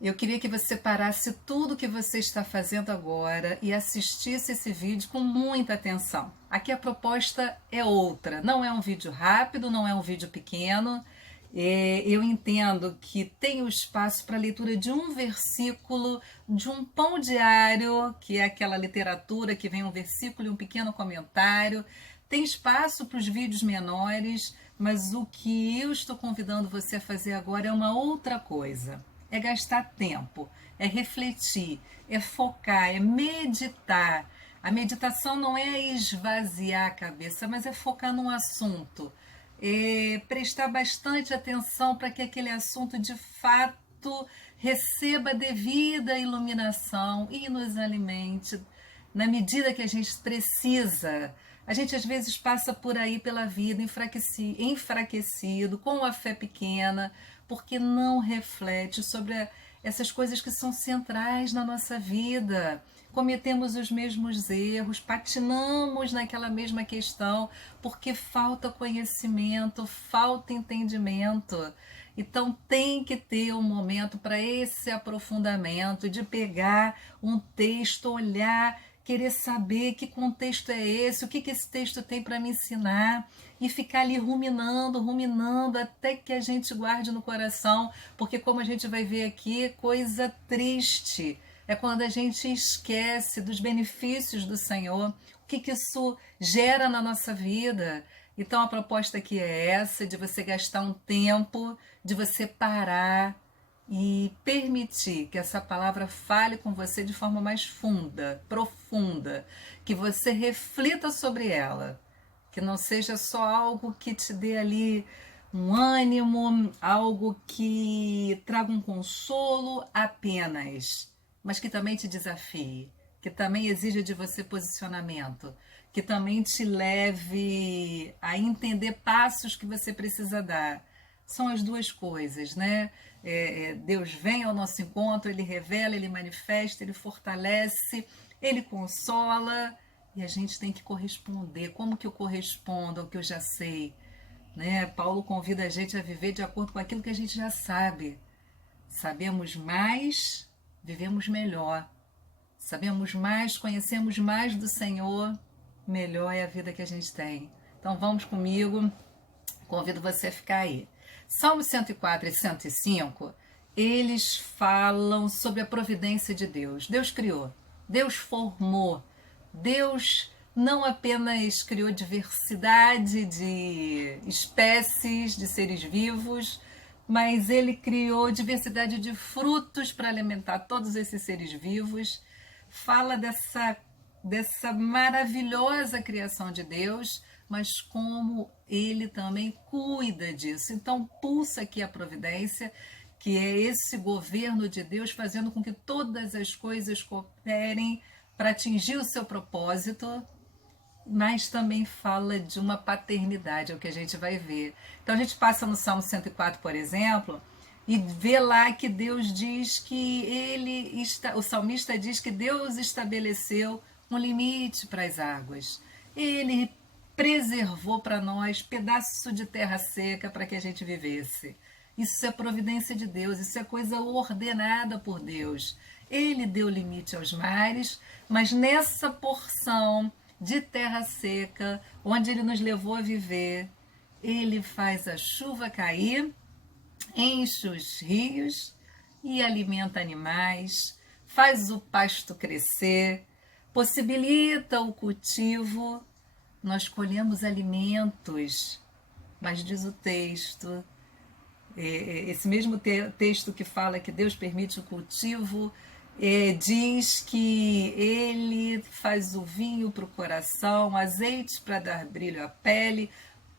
Eu queria que você parasse tudo o que você está fazendo agora e assistisse esse vídeo com muita atenção. Aqui a proposta é outra, não é um vídeo rápido, não é um vídeo pequeno. Eu entendo que tem o espaço para a leitura de um versículo, de um pão diário, que é aquela literatura que vem um versículo e um pequeno comentário. Tem espaço para os vídeos menores, mas o que eu estou convidando você a fazer agora é uma outra coisa. É gastar tempo, é refletir, é focar, é meditar. A meditação não é esvaziar a cabeça, mas é focar num assunto. É prestar bastante atenção para que aquele assunto de fato receba a devida iluminação e nos alimente na medida que a gente precisa. A gente às vezes passa por aí pela vida enfraquecido, com a fé pequena, porque não reflete sobre essas coisas que são centrais na nossa vida. Cometemos os mesmos erros, patinamos naquela mesma questão, porque falta conhecimento, falta entendimento. Então tem que ter um momento para esse aprofundamento, de pegar um texto, olhar, querer saber que contexto é esse, o que esse texto tem para me ensinar, e ficar ali ruminando, ruminando, até que a gente guarde no coração, porque como a gente vai ver aqui, coisa triste é quando a gente esquece dos benefícios do Senhor, o que isso gera na nossa vida. Então a proposta aqui é essa, de você gastar um tempo, de você parar e permitir que essa palavra fale com você de forma mais funda, profunda, que você reflita sobre ela, que não seja só algo que te dê ali um ânimo, algo que traga um consolo apenas, mas que também te desafie, que também exija de você posicionamento, que também te leve a entender passos que você precisa dar. São as duas coisas, né? Deus vem ao nosso encontro, Ele revela, Ele manifesta, Ele fortalece, Ele consola, e a gente tem que corresponder. Como que eu correspondo ao que eu já sei? Né? Paulo convida a gente a viver de acordo com aquilo que a gente já sabe. Sabemos mais, vivemos melhor. Sabemos mais, conhecemos mais do Senhor, melhor é a vida que a gente tem. Então vamos comigo, convido você a ficar aí. Salmo 104 e 105, eles falam sobre a providência de Deus. Deus criou, Deus formou, Deus não apenas criou diversidade de espécies, de seres vivos, mas Ele criou diversidade de frutos para alimentar todos esses seres vivos. Fala dessa maravilhosa criação de Deus, mas como Ele também cuida disso. Então, pulsa aqui a providência, que é esse governo de Deus fazendo com que todas as coisas cooperem para atingir o seu propósito, mas também fala de uma paternidade, é o que a gente vai ver. Então a gente passa no Salmo 104, por exemplo, e vê lá que Deus diz que o salmista diz que Deus estabeleceu um limite para as águas. Ele preservou para nós pedaço de terra seca para que a gente vivesse. Isso é providência de Deus, isso é coisa ordenada por Deus. Ele deu limite aos mares, mas nessa porção de terra seca, onde Ele nos levou a viver, Ele faz a chuva cair, enche os rios e alimenta animais, faz o pasto crescer, possibilita o cultivo. Nós colhemos alimentos, mas diz o texto, esse mesmo texto que fala que Deus permite o cultivo, diz que Ele faz o vinho para o coração, azeite para dar brilho à pele,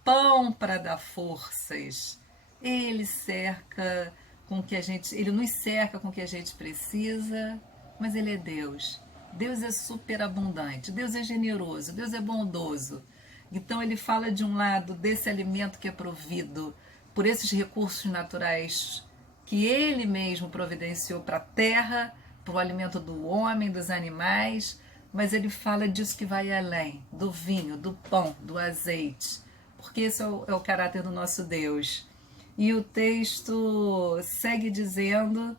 pão para dar forças. Ele cerca com que a gente, Ele nos cerca com o que a gente precisa, mas Ele é Deus. Deus é superabundante, Deus é generoso, Deus é bondoso. Então Ele fala de um lado desse alimento que é provido por esses recursos naturais que Ele mesmo providenciou para a terra, para o alimento do homem, dos animais, mas Ele fala disso que vai além, do vinho, do pão, do azeite, porque esse é o caráter do nosso Deus. E o texto segue dizendo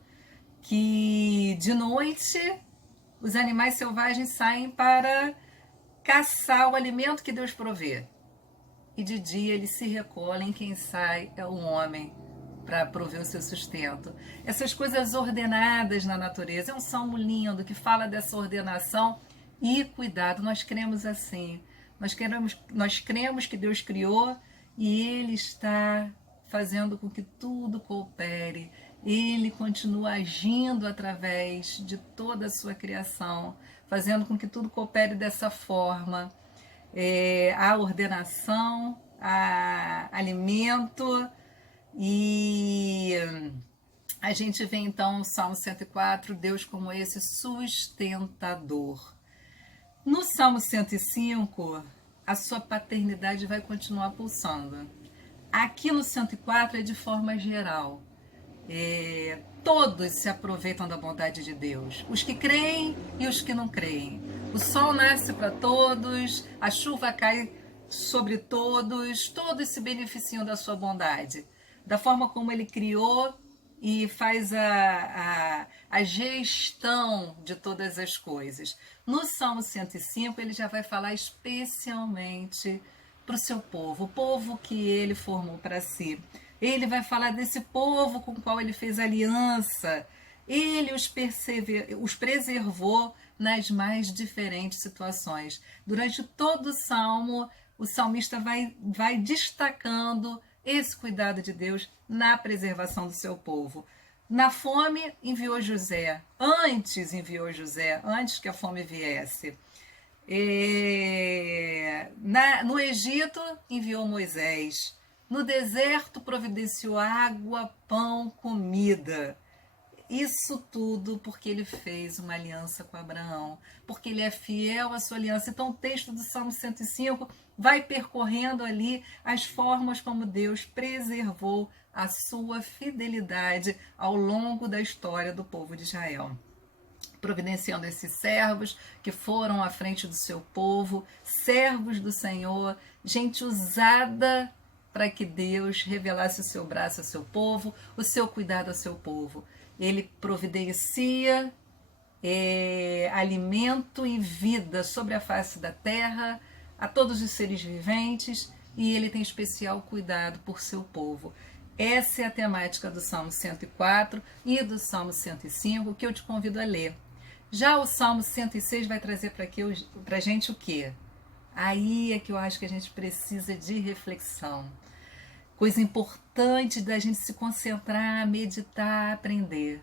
que de noite os animais selvagens saem para caçar o alimento que Deus provê. E de dia eles se recolhem, quem sai é o homem para prover o seu sustento. Essas coisas ordenadas na natureza. É um salmo lindo que fala dessa ordenação e cuidado. Nós cremos assim. Nós cremos que Deus criou e Ele está fazendo com que tudo coopere. Ele continua agindo através de toda a sua criação, fazendo com que tudo coopere dessa forma. A ordenação, a alimento, e a gente vê então no Salmo 104, Deus como esse sustentador. No Salmo 105, a sua paternidade vai continuar pulsando. Aqui no 104 é de forma geral. Todos se aproveitam da bondade de Deus, os que creem e os que não creem. O sol nasce para todos, a chuva cai sobre todos, todos se beneficiam da sua bondade, da forma como Ele criou e faz a gestão de todas as coisas. No Salmo 105, ele já vai falar especialmente para o seu povo, o povo que Ele formou para si. Ele vai falar desse povo com o qual Ele fez aliança. Ele os preservou nas mais diferentes situações. Durante todo o salmo, o salmista vai destacando esse cuidado de Deus na preservação do seu povo. Na fome, enviou José. Antes que a fome viesse. No Egito, enviou Moisés. No deserto, providenciou água, pão, comida. Isso tudo porque ele fez uma aliança com Abraão, porque ele é fiel à sua aliança. Então o texto do Salmo 105 vai percorrendo ali as formas como Deus preservou a sua fidelidade ao longo da história do povo de Israel. Providenciando esses servos que foram à frente do seu povo, servos do Senhor, gente usada para que Deus revelasse o seu braço ao seu povo, o seu cuidado ao seu povo. Ele providencia alimento e vida sobre a face da terra, a todos os seres viventes, e ele tem especial cuidado por seu povo. Essa é a temática do Salmo 104 e do Salmo 105, que eu te convido a ler. Já o Salmo 106 vai trazer para a gente o quê? Aí é que eu acho que a gente precisa de reflexão. Coisa importante da gente se concentrar, meditar, aprender.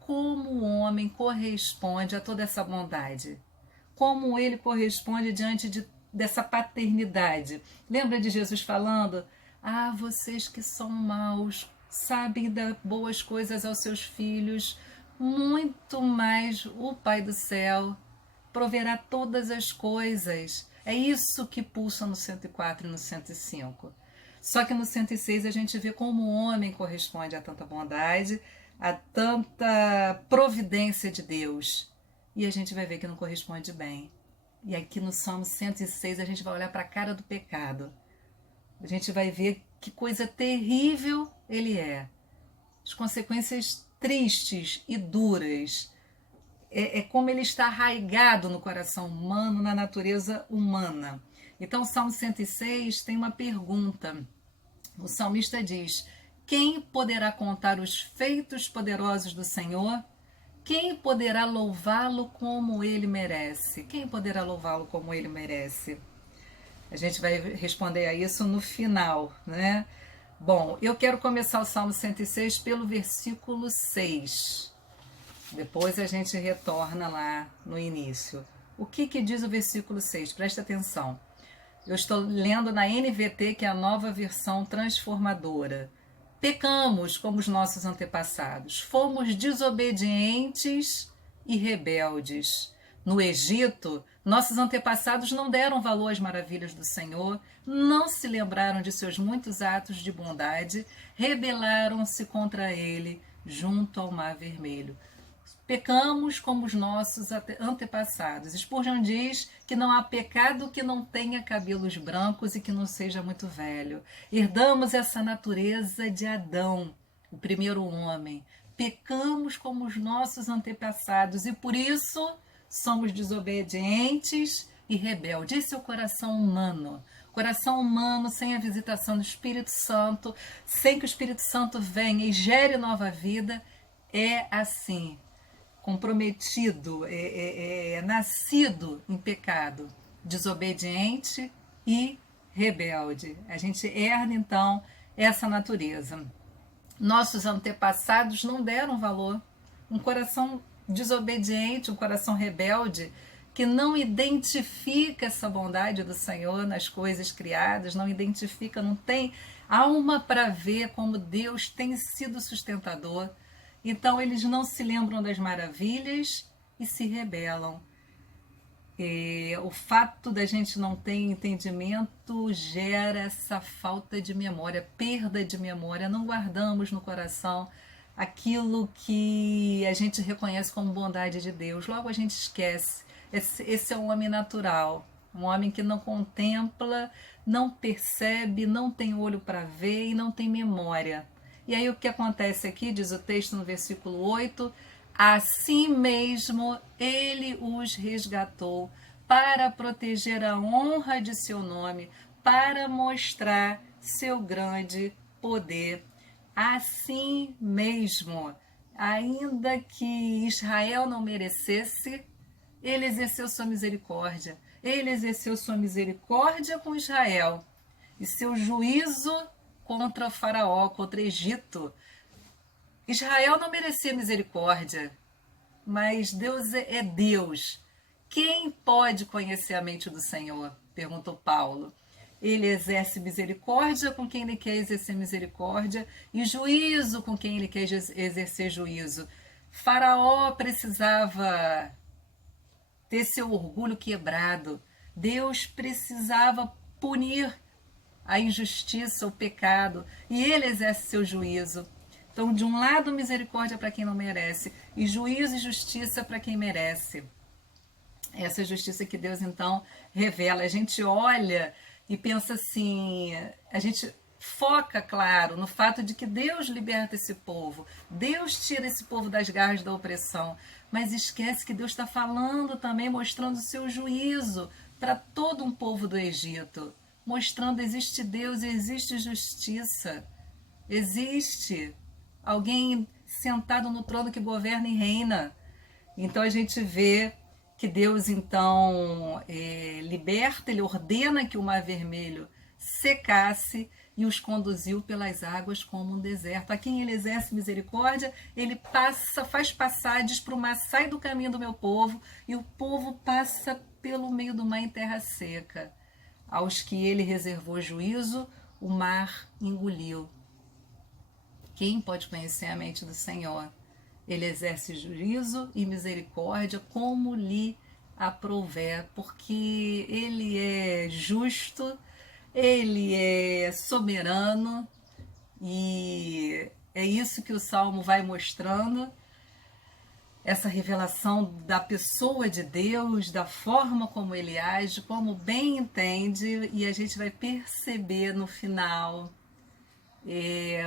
Como o homem corresponde a toda essa bondade? Como ele corresponde diante dessa paternidade? Lembra de Jesus falando? Vocês que são maus, sabem dar boas coisas aos seus filhos, muito mais o Pai do céu proverá todas as coisas. É isso que pulsa no 104 e no 105. Só que no 106 a gente vê como o homem corresponde a tanta bondade, a tanta providência de Deus. E a gente vai ver que não corresponde bem. E aqui no Salmo 106 a gente vai olhar para a cara do pecado. A gente vai ver que coisa terrível ele é. As consequências tristes e duras. É como ele está arraigado no coração humano, na natureza humana. Então o Salmo 106 tem uma pergunta. O salmista diz: quem poderá contar os feitos poderosos do Senhor? Quem poderá louvá-lo como ele merece? Quem poderá louvá-lo como ele merece? A gente vai responder a isso no final, né? Bom, eu quero começar o Salmo 106 pelo versículo 6. Depois a gente retorna lá no início. O que diz o versículo 6? Presta atenção. Eu estou lendo na NVT, que é a nova versão transformadora. Pecamos como os nossos antepassados. Fomos desobedientes e rebeldes. No Egito, nossos antepassados não deram valor às maravilhas do Senhor, não se lembraram de seus muitos atos de bondade, rebelaram-se contra ele junto ao Mar Vermelho. Pecamos como os nossos antepassados. Spurgeon diz que não há pecado que não tenha cabelos brancos e que não seja muito velho. Herdamos essa natureza de Adão, o primeiro homem. pecamos como os nossos antepassados e por isso somos desobedientes e rebeldes. Esse é o coração humano. Coração humano sem a visitação do Espírito Santo, sem que o Espírito Santo venha e gere nova vida, é assim, comprometido, nascido em pecado, desobediente e rebelde. A gente herda então essa natureza. Nossos antepassados não deram valor. Um coração desobediente, um coração rebelde, que não identifica essa bondade do Senhor nas coisas criadas, não identifica, não tem alma para ver como Deus tem sido sustentador. Então eles não se lembram das maravilhas e se rebelam. O fato da gente não ter entendimento gera essa falta de memória, perda de memória. Não guardamos no coração aquilo que a gente reconhece como bondade de Deus. Logo a gente esquece. Esse é um homem natural, um homem que não contempla, não percebe, não tem olho para ver e não tem memória. E aí o que acontece aqui, diz o texto no versículo 8, assim mesmo ele os resgatou para proteger a honra de seu nome, para mostrar seu grande poder. Assim mesmo, ainda que Israel não merecesse, ele exerceu sua misericórdia. Ele exerceu sua misericórdia com Israel e seu juízo contra o Faraó, contra o Egito. Israel não merecia misericórdia, mas Deus é Deus. Quem pode conhecer a mente do Senhor? Perguntou Paulo. Ele exerce misericórdia com quem ele quer exercer misericórdia e juízo com quem ele quer exercer juízo. Faraó precisava ter seu orgulho quebrado. Deus precisava punir a injustiça, o pecado, e ele exerce seu juízo. Então, de um lado, misericórdia para quem não merece, e juízo e justiça para quem merece. Essa é a justiça que Deus, então, revela. A gente olha e pensa assim, a gente foca, claro, no fato de que Deus liberta esse povo, Deus tira esse povo das garras da opressão, mas esquece que Deus está falando também, mostrando o seu juízo para todo um povo do Egito, mostrando existe Deus, existe justiça, existe alguém sentado no trono que governa e reina. Então a gente vê que Deus então liberta, ele ordena que o Mar Vermelho secasse e os conduziu pelas águas como um deserto. A quem ele exerce misericórdia, ele faz passagens para o mar, sai do caminho do meu povo, e o povo passa pelo meio do mar em terra seca. Aos que ele reservou juízo, o mar engoliu. Quem pode conhecer a mente do Senhor? Ele exerce juízo e misericórdia como lhe aprouver, porque ele é justo, ele é soberano, e é isso que o Salmo vai mostrando, essa revelação da pessoa de Deus, da forma como ele age, como bem entende, e a gente vai perceber no final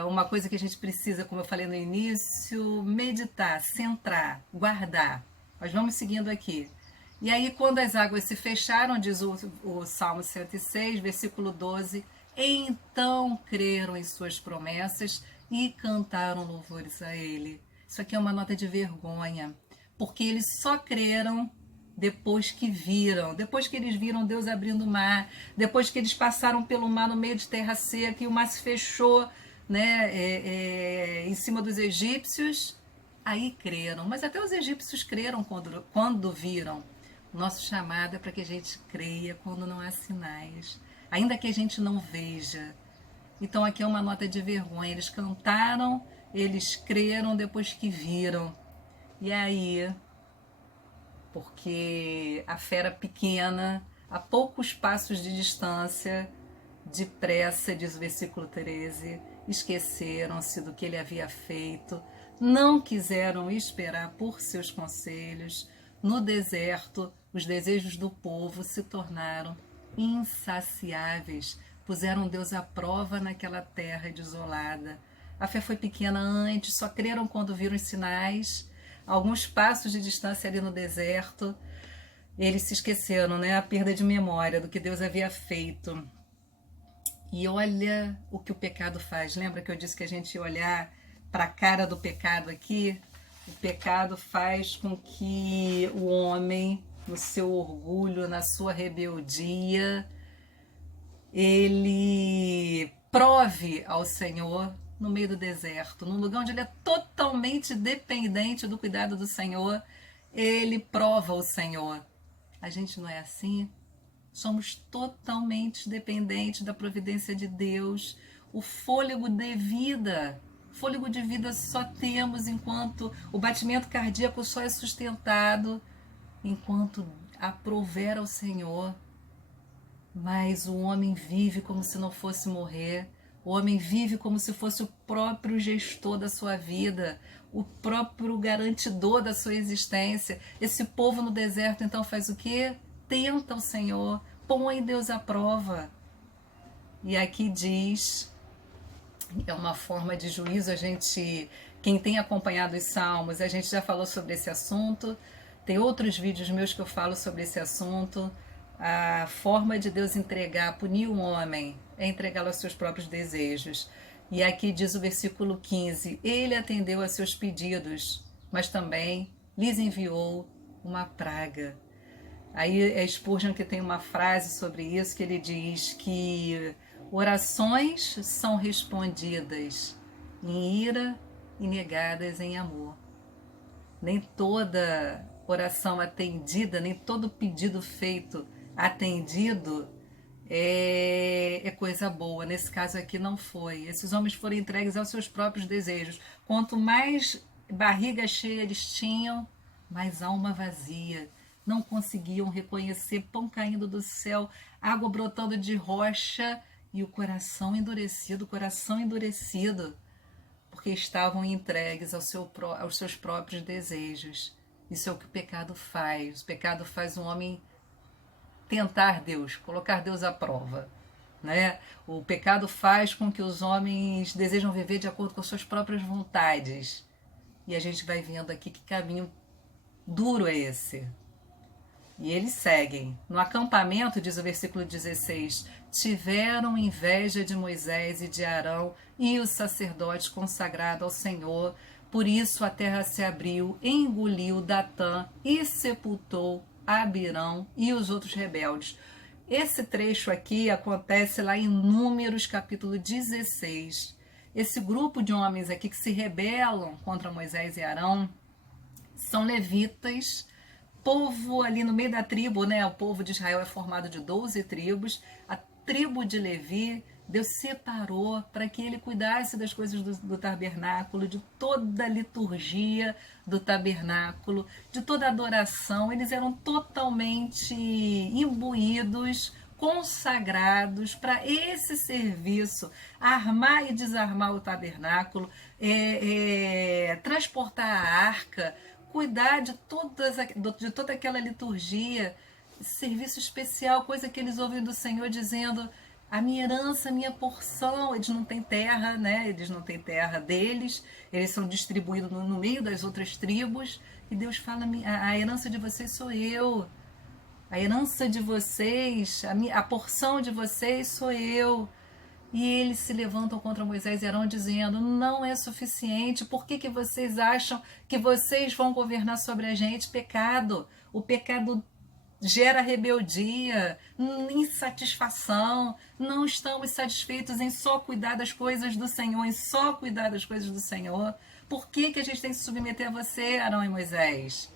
uma coisa que a gente precisa, como eu falei no início, meditar, centrar, guardar. Nós vamos seguindo aqui. E aí, quando as águas se fecharam, diz o Salmo 106, versículo 12, então creram em suas promessas e cantaram louvores a ele. Isso aqui é uma nota de vergonha, porque eles só creram depois que eles viram Deus abrindo o mar, depois que eles passaram pelo mar no meio de terra seca e o mar se fechou, né, em cima dos egípcios, aí creram. Mas até os egípcios creram quando viram. O nosso chamado é para que a gente creia quando não há sinais, ainda que a gente não veja. Então aqui é uma nota de vergonha. Eles cantaram, eles creram depois que viram. E aí, porque a fera pequena, a poucos passos de distância, depressa, diz o versículo 13, esqueceram-se do que ele havia feito, não quiseram esperar por seus conselhos. No deserto, os desejos do povo se tornaram insaciáveis, puseram Deus à prova naquela terra desolada. A fé foi pequena antes, só creram quando viram os sinais. Alguns passos de distância ali no deserto, eles se esqueceram, né? A perda de memória do que Deus havia feito. E olha o que o pecado faz. Lembra que eu disse que a gente ia olhar para a cara do pecado aqui? O pecado faz com que o homem, no seu orgulho, na sua rebeldia, ele prove ao Senhor no meio do deserto, num lugar onde ele é totalmente dependente do cuidado do Senhor, ele prova o Senhor. A gente não é assim? Somos totalmente dependentes da providência de Deus. O fôlego de vida só temos enquanto o batimento cardíaco só é sustentado enquanto aprouver ao Senhor. Mas o homem vive como se não fosse morrer. O homem vive como se fosse o próprio gestor da sua vida, o próprio garantidor da sua existência. Esse povo no deserto então faz o quê? Tenta o Senhor, põe Deus à prova. E aqui diz, é uma forma de juízo, quem tem acompanhado os salmos, a gente já falou sobre esse assunto, tem outros vídeos meus que eu falo sobre esse assunto. A forma de Deus punir um homem, é entregá-lo aos seus próprios desejos. E aqui diz o versículo 15, ele atendeu a seus pedidos, mas também lhes enviou uma praga. Aí é Spurgeon que tem uma frase sobre isso, que ele diz que orações são respondidas em ira e negadas em amor. Nem toda oração atendida, nem todo pedido feito atendido é coisa boa. Nesse caso aqui não foi. Esses homens foram entregues aos seus próprios desejos. Quanto mais barriga cheia eles tinham, mais alma vazia. Não conseguiam reconhecer pão caindo do céu, água brotando de rocha e o coração endurecido, porque estavam entregues aos seus próprios desejos. Isso é o que o pecado faz. O pecado faz um homem tentar Deus, colocar Deus à prova, né? O pecado faz com que os homens desejam viver de acordo com as suas próprias vontades. E a gente vai vendo aqui que caminho duro é esse. E eles seguem. No acampamento, diz o versículo 16, tiveram inveja de Moisés e de Arão e os sacerdotes consagrados ao Senhor. Por isso a terra se abriu, engoliu Datã e sepultou Abirão e os outros rebeldes. Esse trecho aqui acontece lá em Números capítulo 16. Esse grupo de homens aqui que se rebelam contra Moisés e Arão são levitas, povo ali no meio da tribo, né? O povo de Israel é formado de 12 tribos. A tribo de Levi, Deus separou para que ele cuidasse das coisas do tabernáculo, de toda a liturgia do tabernáculo, de toda a adoração. Eles eram totalmente imbuídos, consagrados para esse serviço, armar e desarmar o tabernáculo, transportar a arca, cuidar de toda aquela liturgia, serviço especial, coisa que eles ouvem do Senhor dizendo: a minha herança, a minha porção. Eles não têm terra, né? Eles não têm terra deles, eles são distribuídos no meio das outras tribos, e Deus fala: a herança de vocês sou eu, a herança de vocês, a porção de vocês sou eu. E eles se levantam contra Moisés e Arão dizendo: não é suficiente, por que vocês acham que vocês vão governar sobre a gente? Pecado, o pecado gera rebeldia, insatisfação, não estamos satisfeitos em só cuidar das coisas do Senhor, Por que a gente tem que se submeter a você, Arão e Moisés?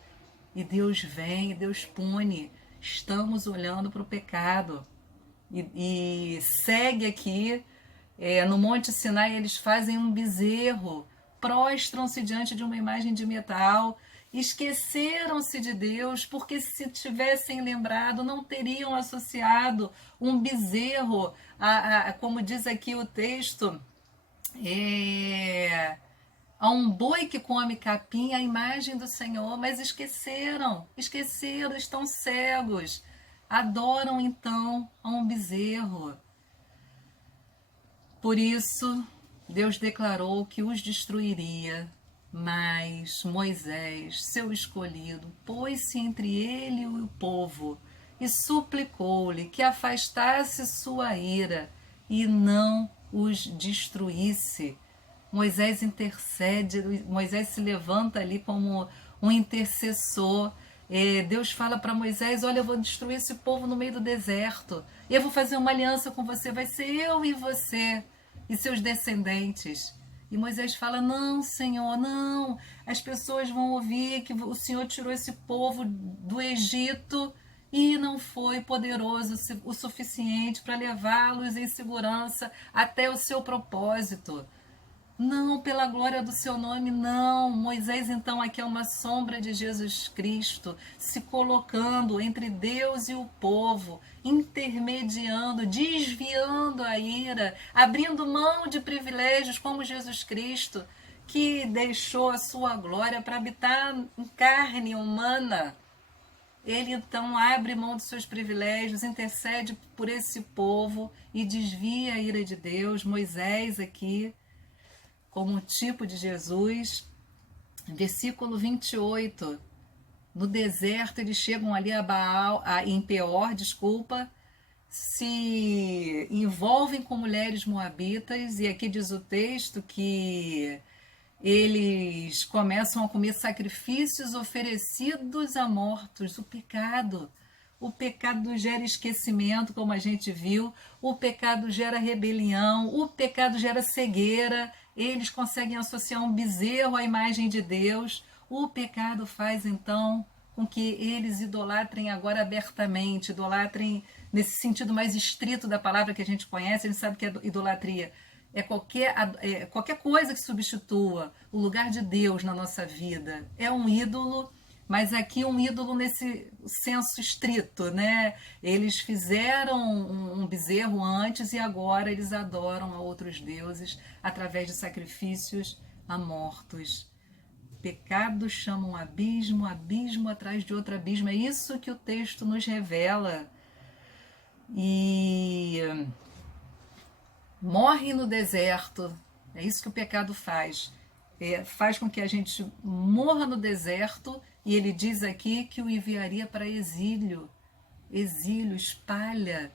E Deus vem, Deus pune. Estamos olhando para o pecado. E segue aqui, no Monte Sinai eles fazem um bezerro, prostram-se diante de uma imagem de metal, esqueceram-se de Deus, porque se tivessem lembrado, não teriam associado um bezerro, como diz aqui o texto, a um boi que come capim, a imagem do Senhor, mas esqueceram, estão cegos, adoram então a um bezerro. Por isso, Deus declarou que os destruiria, mas Moisés, seu escolhido, pôs-se entre ele e o povo e suplicou-lhe que afastasse sua ira e não os destruísse. Moisés intercede, Moisés se levanta ali como um intercessor. Deus fala para Moisés: olha, eu vou destruir esse povo no meio do deserto, eu vou fazer uma aliança com você, vai ser eu e você e seus descendentes. E Moisés fala: não, Senhor, não, as pessoas vão ouvir que o Senhor tirou esse povo do Egito e não foi poderoso o suficiente para levá-los em segurança até o seu propósito. Não, pela glória do seu nome, não. Moisés, então, aqui é uma sombra de Jesus Cristo, se colocando entre Deus e o povo, intermediando, desviando a ira, abrindo mão de privilégios como Jesus Cristo, que deixou a sua glória para habitar em carne humana. Ele então abre mão dos seus privilégios, intercede por esse povo e desvia a ira de Deus. Moisés aqui, como um tipo de Jesus. Versículo 28. No deserto eles chegam ali a Baal, em Peor, se envolvem com mulheres moabitas, e aqui diz o texto que eles começam a comer sacrifícios oferecidos a mortos. O pecado gera esquecimento, como a gente viu, o pecado gera rebelião, o pecado gera cegueira. Eles conseguem associar um bezerro à imagem de Deus. O pecado faz então com que eles idolatrem agora abertamente, idolatrem nesse sentido mais estrito da palavra que a gente conhece. A gente sabe que é idolatria é qualquer coisa que substitua o lugar de Deus na nossa vida. É um ídolo, mas aqui um ídolo nesse senso estrito, né? Eles fizeram um bezerro antes e agora eles adoram a outros deuses através de sacrifícios a mortos. Pecado chama um abismo, abismo atrás de outro abismo. É isso que o texto nos revela. E morre no deserto. É isso que o pecado faz. Faz com que a gente morra no deserto, e ele diz aqui que o enviaria para exílio. Exílio, espalha.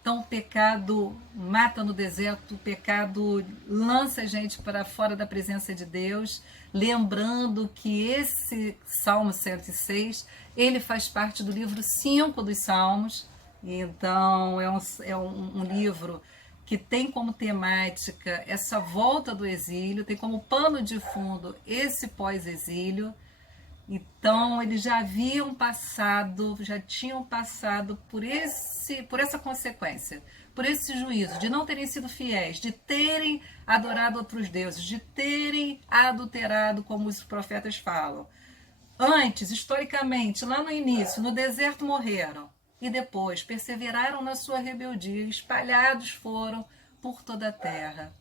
Então o pecado mata no deserto, o pecado lança a gente para fora da presença de Deus, lembrando que esse Salmo 106, ele faz parte do livro 5 dos Salmos. Então é um livro que tem como temática essa volta do exílio, tem como pano de fundo esse pós-exílio. Então, eles já tinham passado por essa consequência, por esse juízo, de não terem sido fiéis, de terem adorado outros deuses, de terem adulterado, como os profetas falam. Antes, historicamente, lá no início, no deserto morreram, e depois perseveraram na sua rebeldia, espalhados foram por toda a terra.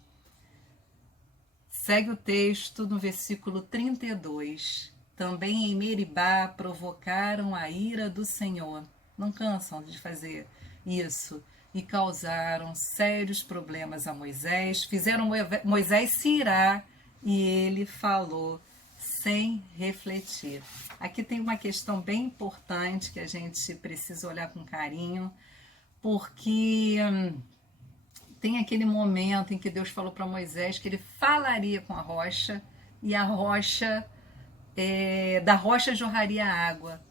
Segue o texto no versículo 32. Também em Meribá provocaram a ira do Senhor. Não cansam de fazer isso. E causaram sérios problemas a Moisés. Fizeram Moisés se irar e ele falou sem refletir. Aqui tem uma questão bem importante que a gente precisa olhar com carinho, porque tem aquele momento em que Deus falou para Moisés que ele falaria com a rocha, e a rocha, da rocha jorraria água.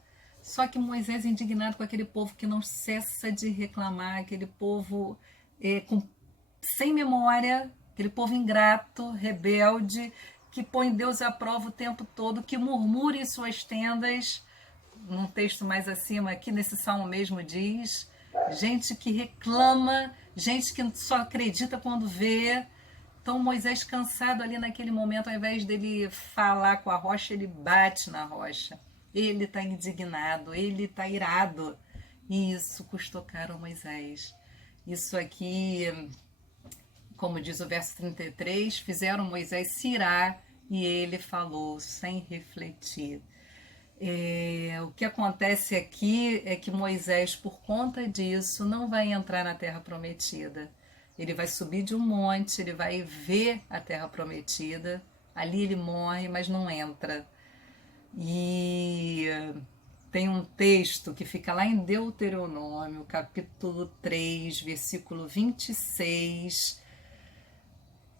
Só que Moisés, indignado com aquele povo que não cessa de reclamar, aquele povo sem memória, aquele povo ingrato, rebelde, que põe Deus à prova o tempo todo, que murmura em suas tendas. Num texto mais acima, aqui nesse salmo mesmo diz, gente que reclama, gente que só acredita quando vê. Então Moisés, cansado ali naquele momento, ao invés dele falar com a rocha, ele bate na rocha. Ele está indignado, ele está irado. E isso custou caro a Moisés. Isso aqui, como diz o verso 33, fizeram Moisés se irar e ele falou sem refletir. O que acontece aqui é que Moisés, por conta disso, não vai entrar na terra prometida. Ele vai subir de um monte, ele vai ver a terra prometida. Ali ele morre, mas não entra. E tem um texto que fica lá em Deuteronômio, capítulo 3, versículo 26,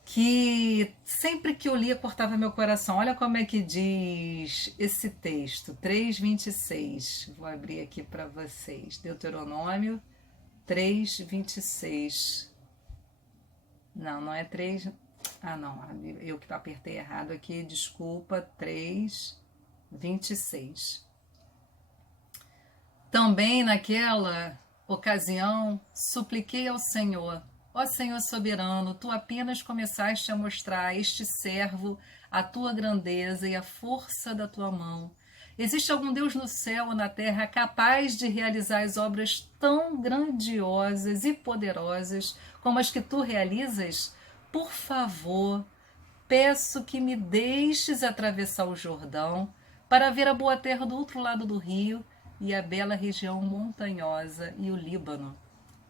que sempre que eu lia cortava meu coração. Olha como é que diz esse texto, 3:26. Vou abrir aqui para vocês. Deuteronômio 3:26. Não, não é 3. Ah, não, eu que apertei errado aqui, desculpa. 3:26. Também naquela ocasião supliquei ao Senhor: ó Senhor soberano, tu apenas começaste a mostrar a este servo a tua grandeza e a força da tua mão. Existe algum Deus no céu ou na terra capaz de realizar as obras tão grandiosas e poderosas como as que tu realizas? Por favor, peço que me deixes atravessar o Jordão para ver a boa terra do outro lado do rio e a bela região montanhosa e o Líbano.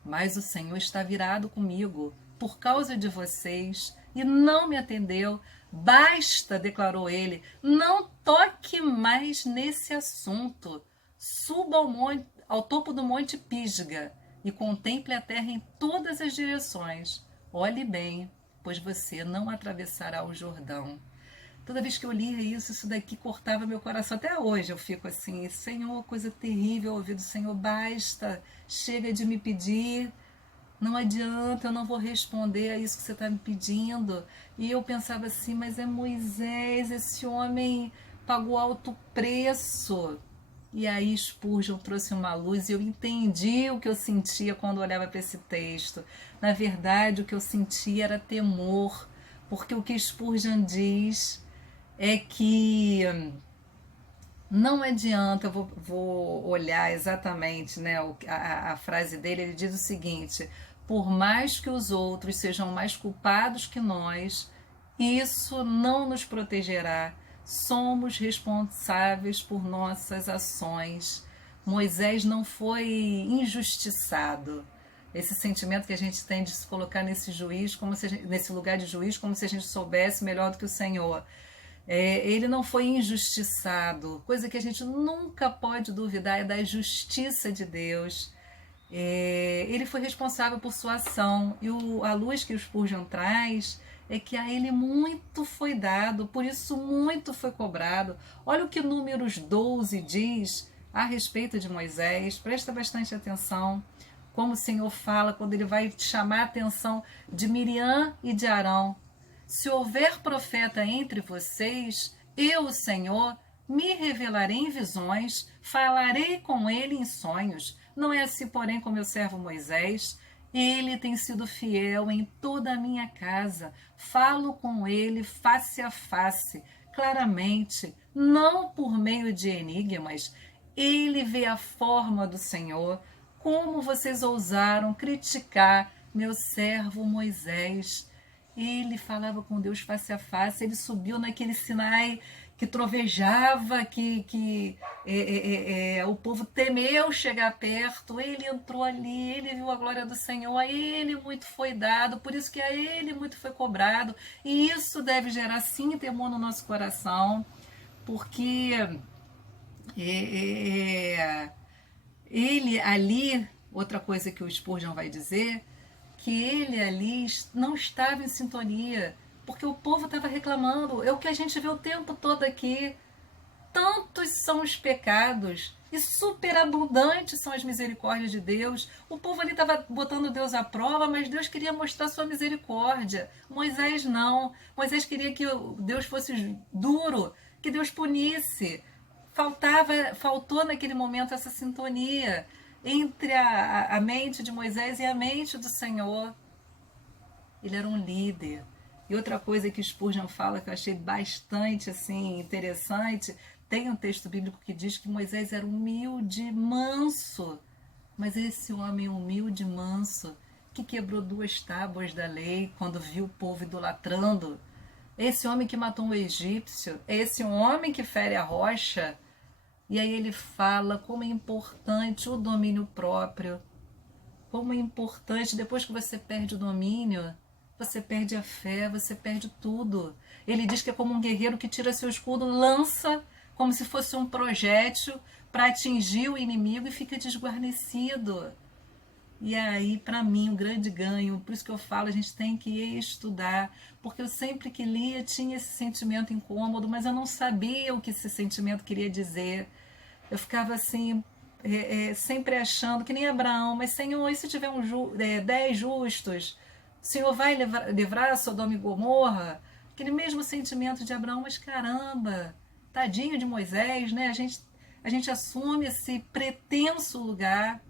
Mas o Senhor está virado comigo por causa de vocês e não me atendeu. Basta, declarou ele, não toque mais nesse assunto. Suba ao topo do monte Pisga e contemple a terra em todas as direções. Olhe bem, pois você não atravessará o Jordão. Toda vez que eu lia isso daqui cortava meu coração. Até hoje eu fico assim: Senhor, coisa terrível ouvir do Senhor, basta, chega de me pedir, não adianta, eu não vou responder a isso que você está me pedindo. E eu pensava assim: mas é Moisés, esse homem pagou alto preço. E aí Spurgeon trouxe uma luz e eu entendi o que eu sentia quando olhava para esse texto. Na verdade, o que eu sentia era temor, porque o que Spurgeon diz é que não adianta, eu vou olhar exatamente, né, a frase dele, ele diz o seguinte: por mais que os outros sejam mais culpados que nós, isso não nos protegerá, somos responsáveis por nossas ações. Moisés não foi injustiçado. Esse sentimento que a gente tem de se colocar nesse juiz, como se nesse lugar de juiz, como se a gente soubesse melhor do que o Senhor. Ele não foi injustiçado, coisa que a gente nunca pode duvidar é da justiça de Deus. Ele foi responsável por sua ação e a luz que o Spurgeon traz é que a ele muito foi dado, por isso muito foi cobrado. Olha o que Números 12 diz a respeito de Moisés, presta bastante atenção como o Senhor fala quando ele vai chamar a atenção de Miriam e de Arão. Se houver profeta entre vocês, eu, o Senhor, me revelarei em visões, falarei com ele em sonhos. Não é assim, porém, com meu servo Moisés. Ele tem sido fiel em toda a minha casa. Falo com ele face a face, claramente, não por meio de enigmas. Ele vê a forma do Senhor. Como vocês ousaram criticar meu servo Moisés? Ele falava com Deus face a face, ele subiu naquele Sinai que trovejava, que o povo temeu chegar perto, ele entrou ali, ele viu a glória do Senhor, a ele muito foi dado, por isso que a ele muito foi cobrado, e isso deve gerar sim temor no nosso coração, porque ele ali, outra coisa que o Spurgeon vai dizer, que ele ali não estava em sintonia, porque o povo estava reclamando. É o que a gente vê o tempo todo aqui. Tantos são os pecados e superabundantes são as misericórdias de Deus. O povo ali estava botando Deus à prova, mas Deus queria mostrar sua misericórdia. Moisés não. Moisés queria que Deus fosse duro, que Deus punisse. Faltou naquele momento essa sintonia entre a mente de Moisés e a mente do Senhor. Ele era um líder. E outra coisa que Spurgeon fala, que eu achei bastante assim, interessante, tem um texto bíblico que diz que Moisés era humilde, manso. Mas esse homem humilde, manso, que quebrou 2 tábuas da lei quando viu o povo idolatrando, esse homem que matou um egípcio, esse homem que fere a rocha. E aí ele fala como é importante o domínio próprio. Como é importante, depois que você perde o domínio, você perde a fé, você perde tudo. Ele diz que é como um guerreiro que tira seu escudo, lança como se fosse um projétil para atingir o inimigo e fica desguarnecido. E aí, para mim, o grande ganho, por isso que eu falo, a gente tem que estudar, porque eu sempre que lia tinha esse sentimento incômodo, mas eu não sabia o que esse sentimento queria dizer. Eu ficava assim, sempre achando que nem Abraão, mas Senhor, e se tiver 10 justos? O Senhor vai livrar Sodoma e Gomorra? Aquele mesmo sentimento de Abraão, mas caramba, tadinho de Moisés, né? A gente assume esse pretenso lugar.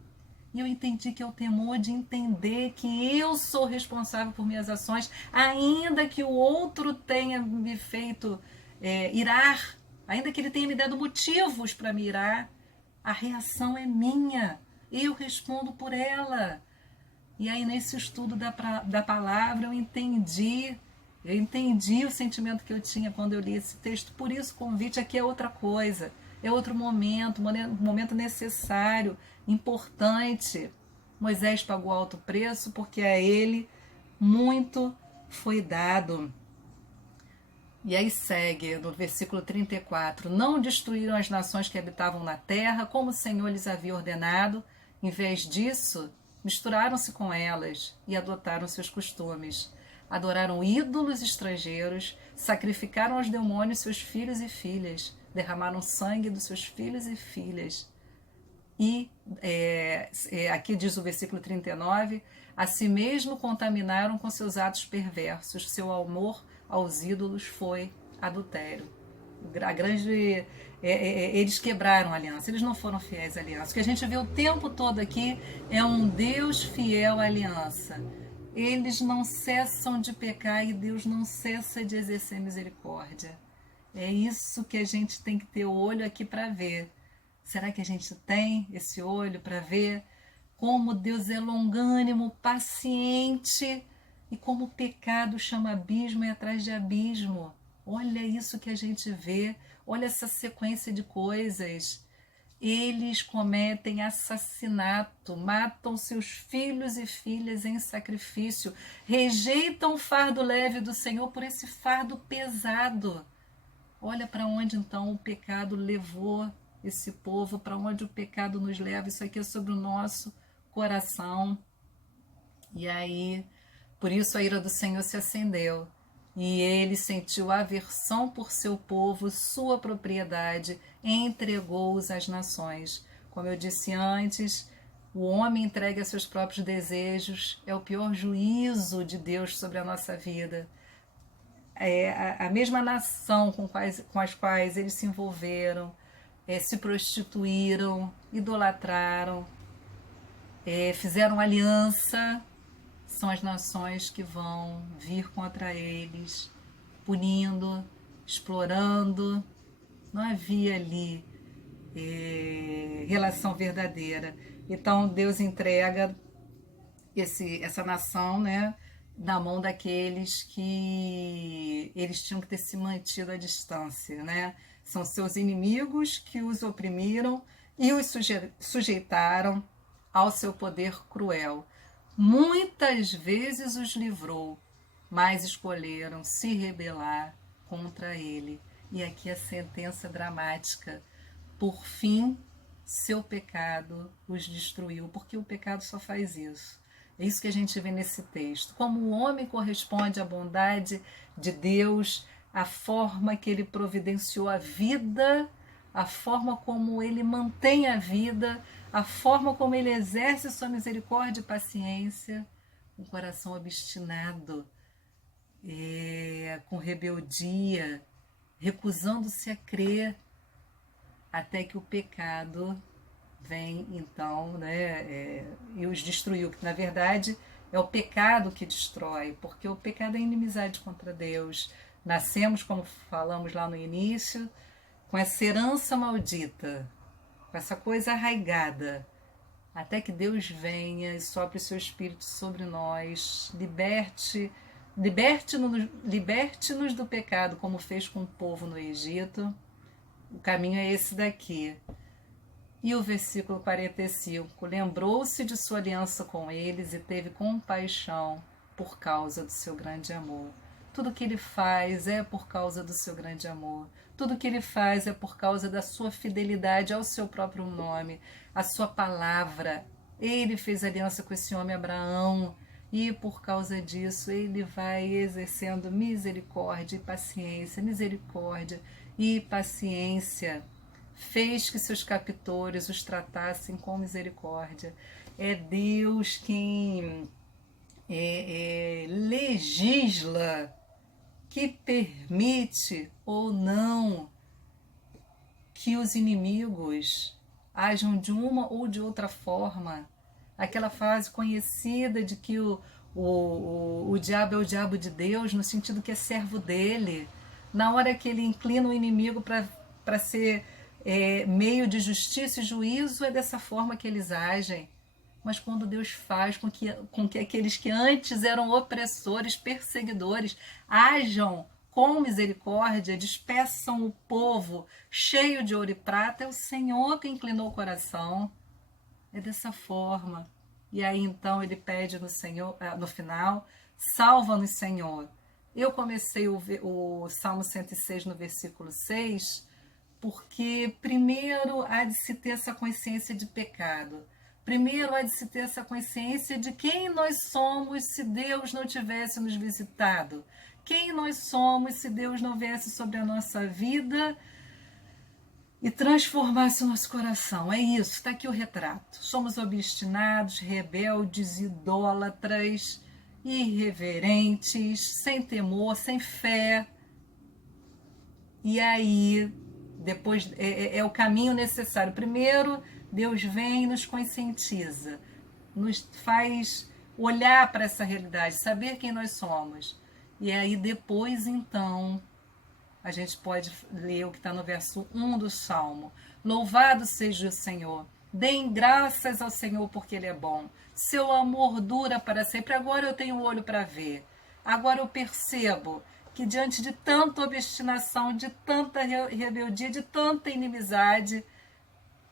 E eu entendi que é o temor de entender que eu sou responsável por minhas ações, ainda que o outro tenha me feito irar, ainda que ele tenha me dado motivos para me irar, a reação é minha, eu respondo por ela. E aí, nesse estudo da palavra, eu entendi o sentimento que eu tinha quando eu li esse texto. Por isso, o convite aqui é outra coisa, é outro momento, um momento necessário, importante. Moisés pagou alto preço porque a ele muito foi dado. E aí segue no versículo 34: Não destruíram as nações que habitavam na terra, como o Senhor lhes havia ordenado. Em vez disso, misturaram-se com elas e adotaram seus costumes. Adoraram ídolos estrangeiros, sacrificaram aos demônios seus filhos e filhas, derramaram sangue dos seus filhos e filhas. E aqui diz o versículo 39, a si mesmo contaminaram com seus atos perversos, seu amor aos ídolos foi adultério. Eles quebraram a aliança, eles não foram fiéis à aliança. O que a gente vê o tempo todo aqui é um Deus fiel à aliança. Eles não cessam de pecar e Deus não cessa de exercer misericórdia. É isso que a gente tem que ter o olho aqui para ver. Será que a gente tem esse olho para ver como Deus é longânimo, paciente e como o pecado chama abismo e atrás de abismo? Olha isso que a gente vê, olha essa sequência de coisas. Eles cometem assassinato, matam seus filhos e filhas em sacrifício, rejeitam o fardo leve do Senhor por esse fardo pesado. Olha para onde então o pecado levou esse povo, para onde o pecado nos leva. Isso aqui é sobre o nosso coração. E aí, por isso a ira do Senhor se acendeu. E ele sentiu aversão por seu povo, sua propriedade, e entregou-os às nações. Como eu disse antes, o homem entregue a seus próprios desejos é o pior juízo de Deus sobre a nossa vida. A mesma nação com as quais eles se envolveram, se prostituíram, idolatraram, fizeram aliança, são as nações que vão vir contra eles, punindo, explorando. Não havia ali relação verdadeira. Então Deus entrega essa nação, né, na mão daqueles que eles tinham que ter se mantido à distância, né? São seus inimigos que os oprimiram e os sujeitaram ao seu poder cruel. Muitas vezes os livrou, mas escolheram se rebelar contra ele. E aqui a sentença dramática. Por fim, seu pecado os destruiu, porque o pecado só faz isso. É isso que a gente vê nesse texto. Como o homem corresponde à bondade de Deus, a forma que ele providenciou a vida, a forma como ele mantém a vida, a forma como ele exerce sua misericórdia e paciência, um coração obstinado, com rebeldia, recusando-se a crer, até que o pecado vem então, né, e os destruiu, que na verdade é o pecado que destrói, porque o pecado é inimizade contra Deus. Nascemos, como falamos lá no início, com essa herança maldita, com essa coisa arraigada, até que Deus venha e sopre o seu Espírito sobre nós, liberte-nos do pecado, como fez com o povo no Egito. O caminho é esse daqui. E o versículo 45, lembrou-se de sua aliança com eles e teve compaixão por causa do seu grande amor. Tudo que ele faz é por causa do seu grande amor. Tudo que ele faz é por causa da sua fidelidade ao seu próprio nome, à sua palavra. Ele fez aliança com esse homem Abraão e por causa disso ele vai exercendo misericórdia e paciência. Fez que seus captores os tratassem com misericórdia. É Deus quem legisla, que permite ou não que os inimigos ajam de uma ou de outra forma. Aquela frase conhecida de que o diabo é o diabo de Deus, no sentido que é servo dele. Na hora que ele inclina o inimigo para ser meio de justiça e juízo, é dessa forma que eles agem. Mas quando Deus faz com que aqueles que antes eram opressores, perseguidores, ajam com misericórdia, despeçam o povo cheio de ouro e prata, é o Senhor que inclinou o coração. É dessa forma. E aí então ele pede no Senhor, no final, salva-nos, Senhor. Eu comecei o Salmo 106 no versículo 6, porque primeiro há de se ter essa consciência de pecado. Primeiro há de se ter essa consciência de quem nós somos se Deus não tivesse nos visitado. Quem nós somos se Deus não viesse sobre a nossa vida e transformasse o nosso coração. É isso, está aqui o retrato. Somos obstinados, rebeldes, idólatras, irreverentes, sem temor, sem fé. E aí, depois é o caminho necessário. Primeiro, Deus vem e nos conscientiza, nos faz olhar para essa realidade, saber quem nós somos. E aí depois, então, a gente pode ler o que está no verso 1 do Salmo. Louvado seja o Senhor, deem graças ao Senhor porque Ele é bom. Seu amor dura para sempre. Agora eu tenho olho para ver. Agora eu percebo que diante de tanta obstinação, de tanta rebeldia, de tanta inimizade,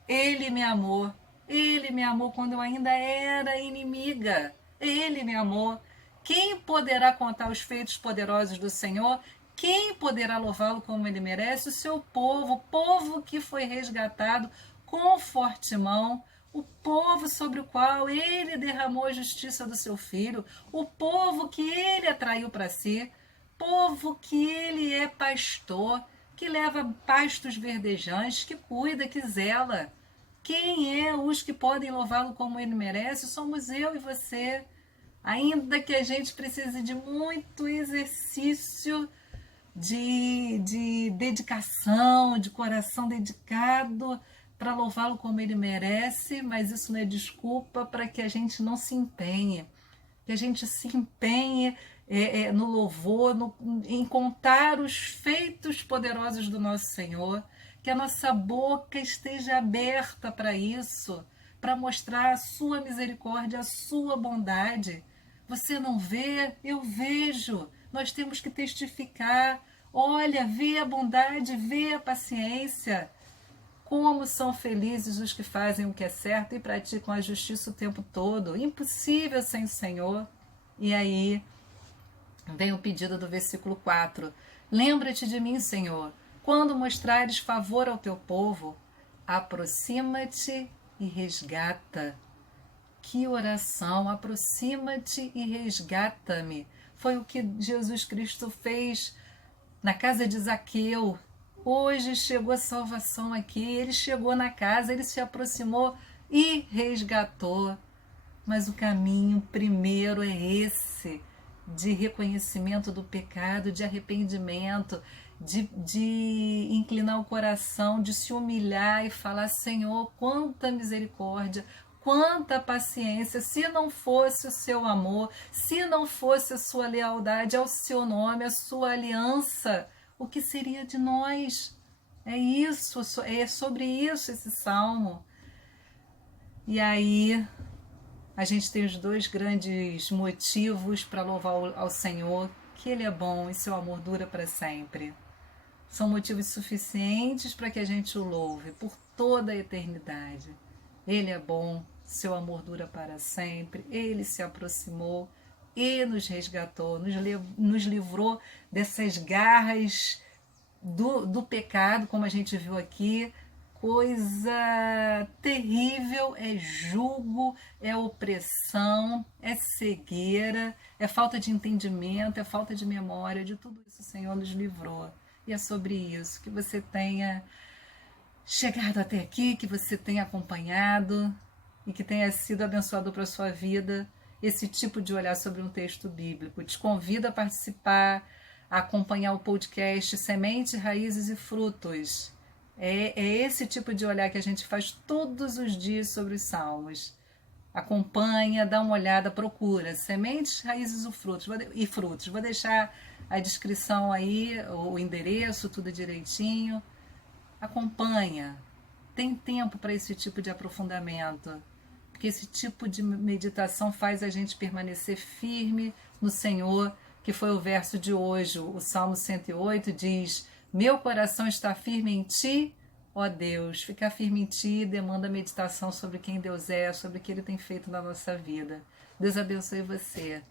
Ele me amou. Ele me amou quando eu ainda era inimiga. Ele me amou. Quem poderá contar os feitos poderosos do Senhor? Quem poderá louvá-lo como ele merece? O seu povo, o povo que foi resgatado com forte mão, o povo sobre o qual ele derramou a justiça do seu filho, o povo que ele atraiu para si, povo que ele é pastor, que leva pastos verdejantes, que cuida, que zela. Quem é os que podem louvá-lo como ele merece? Somos eu e você. Ainda que a gente precise de muito exercício, de dedicação, de coração dedicado para louvá-lo como ele merece, mas isso não é desculpa para que a gente não se empenhe, que a gente se empenhe no louvor, em contar os feitos poderosos do nosso Senhor, que a nossa boca esteja aberta para isso, para mostrar a sua misericórdia, a sua bondade. Você não vê? Eu vejo. Nós temos que testificar. Olha, vê a bondade, vê a paciência. Como são felizes os que fazem o que é certo e praticam a justiça o tempo todo. Impossível sem o Senhor. E aí vem o pedido do versículo 4. Lembra-te de mim, Senhor, quando mostrares favor ao teu povo. Aproxima-te e resgata. Que oração! Aproxima-te e resgata-me. Foi o que Jesus Cristo fez na casa de Zaqueu. Hoje chegou a salvação aqui. Ele chegou na casa, ele se aproximou e resgatou. Mas o caminho primeiro é esse, de reconhecimento do pecado, de arrependimento, de inclinar o coração, de se humilhar e falar: Senhor, quanta misericórdia, quanta paciência, se não fosse o seu amor, se não fosse a sua lealdade ao seu nome, a sua aliança, o que seria de nós? É isso, é sobre isso esse salmo. E aí a gente tem os dois grandes motivos para louvar ao Senhor, que Ele é bom e seu amor dura para sempre. São motivos suficientes para que a gente o louve, por toda a eternidade. Ele é bom, seu amor dura para sempre, ele se aproximou e nos resgatou, nos livrou dessas garras do pecado, como a gente viu aqui. Coisa terrível, é jugo, é opressão, é cegueira, é falta de entendimento, é falta de memória. De tudo isso o Senhor nos livrou. E é sobre isso que você tenha chegado até aqui, que você tenha acompanhado e que tenha sido abençoador para a sua vida esse tipo de olhar sobre um texto bíblico. Te convido a participar, a acompanhar o podcast Semente, Raízes e Frutos. É esse tipo de olhar que a gente faz todos os dias sobre os Salmos. Acompanha, dá uma olhada, procura Sementes, Raízes e Frutos. Vou deixar a descrição aí, o endereço, tudo direitinho. Acompanha. Tem tempo para esse tipo de aprofundamento, porque esse tipo de meditação faz a gente permanecer firme no Senhor, que foi o verso de hoje. O Salmo 108 diz: meu coração está firme em ti, ó Deus. Ficar firme em ti demanda meditação sobre quem Deus é, sobre o que Ele tem feito na nossa vida. Deus abençoe você.